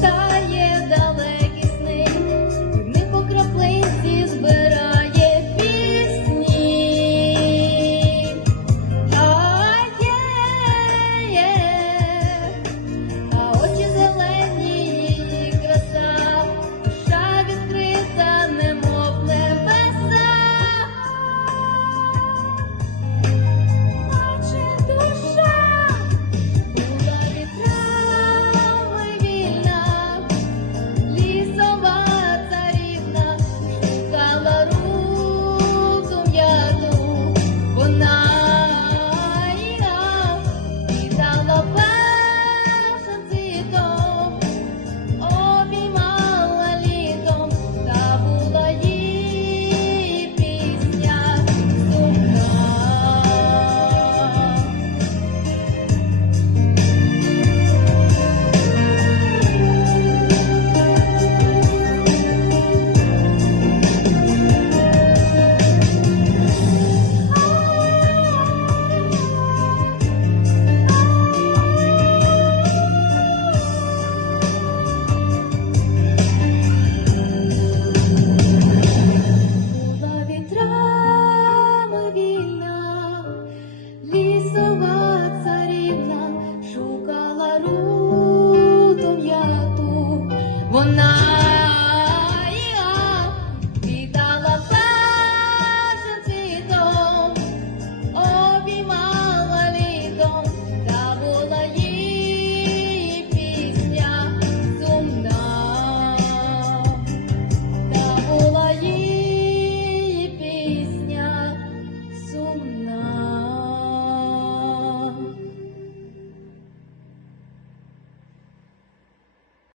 sorry will not.